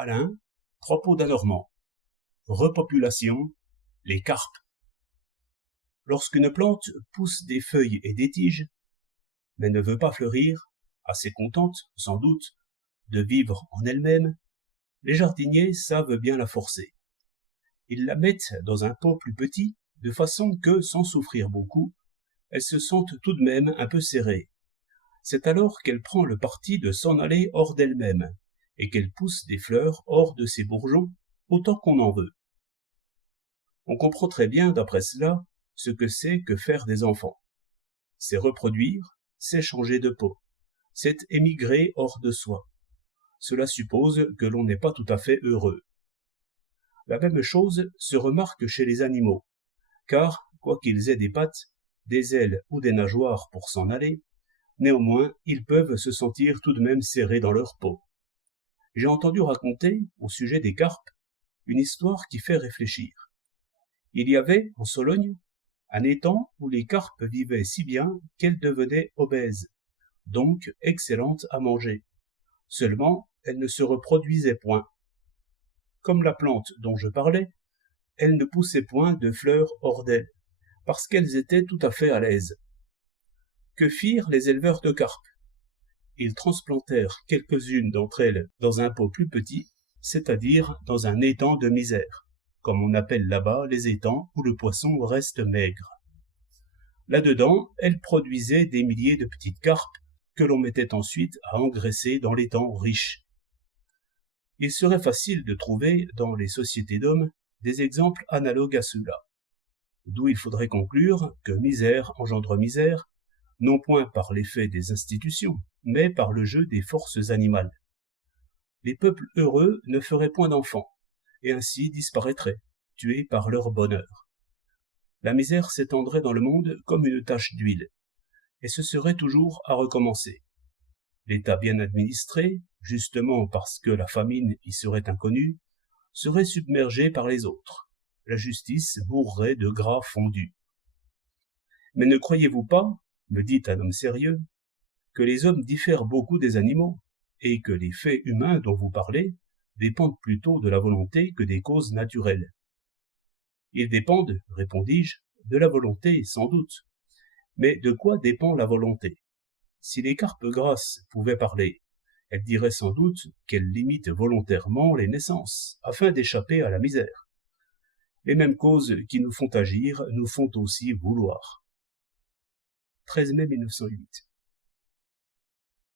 Alain, propos d'un Normand. Repopulation, les carpes. Lorsqu'une plante pousse des feuilles et des tiges, mais ne veut pas fleurir, assez contente, sans doute, de vivre en elle-même, les jardiniers savent bien la forcer. Ils la mettent dans un pot plus petit, de façon que, sans souffrir beaucoup, elle se sente tout de même un peu serrée. C'est alors qu'elle prend le parti de s'en aller hors d'elle-même, et qu'elle pousse des fleurs hors de ses bourgeons, autant qu'on en veut. On comprend très bien, d'après cela, ce que c'est que faire des enfants. C'est reproduire, c'est changer de peau, c'est émigrer hors de soi. Cela suppose que l'on n'est pas tout à fait heureux. La même chose se remarque chez les animaux, car, quoiqu'ils aient des pattes, des ailes ou des nageoires pour s'en aller, néanmoins ils peuvent se sentir tout de même serrés dans leur peau. J'ai entendu raconter, au sujet des carpes, une histoire qui fait réfléchir. Il y avait, en Sologne, un étang où les carpes vivaient si bien qu'elles devenaient obèses, donc excellentes à manger. Seulement, elles ne se reproduisaient point. Comme la plante dont je parlais, elles ne poussaient point de fleurs hors d'elles, parce qu'elles étaient tout à fait à l'aise. Que firent les éleveurs de carpes? Ils transplantèrent quelques-unes d'entre elles dans un pot plus petit, c'est-à-dire dans un étang de misère, comme on appelle là-bas les étangs où le poisson reste maigre. Là-dedans, elles produisaient des milliers de petites carpes que l'on mettait ensuite à engraisser dans l'étang riche. Il serait facile de trouver, dans les sociétés d'hommes, des exemples analogues à ceux-là, d'où il faudrait conclure que misère engendre misère, non point par l'effet des institutions, mais par le jeu des forces animales. Les peuples heureux ne feraient point d'enfants, et ainsi disparaîtraient, tués par leur bonheur. La misère s'étendrait dans le monde comme une tache d'huile, et ce serait toujours à recommencer. L'État bien administré, justement parce que la famine y serait inconnue, serait submergé par les autres. La justice bourrerait de gras fondu. Mais ne croyez-vous pas, me dit un homme sérieux, que les hommes diffèrent beaucoup des animaux, et que les faits humains dont vous parlez dépendent plutôt de la volonté que des causes naturelles? Ils dépendent, répondis-je, de la volonté, sans doute. Mais de quoi dépend la volonté? Si les carpes grasses pouvaient parler, elles diraient sans doute qu'elles limitent volontairement les naissances, afin d'échapper à la misère. Les mêmes causes qui nous font agir nous font aussi vouloir. 13 mai 1908.